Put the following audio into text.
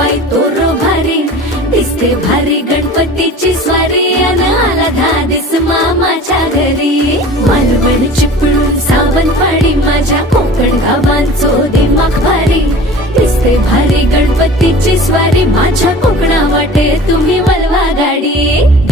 बाई तोरो भारी दिसते भारी गणपतीची स्वारी अन आला धादिस मामाच्या घरी मालवण चिपळूण सावंतवाडी माझ्या कोकण गावांचो दिमाग भारी दिसते भारी गणपतीची स्वारी माझ्या कोकणा वाटे तुम्ही वलवा गाडी।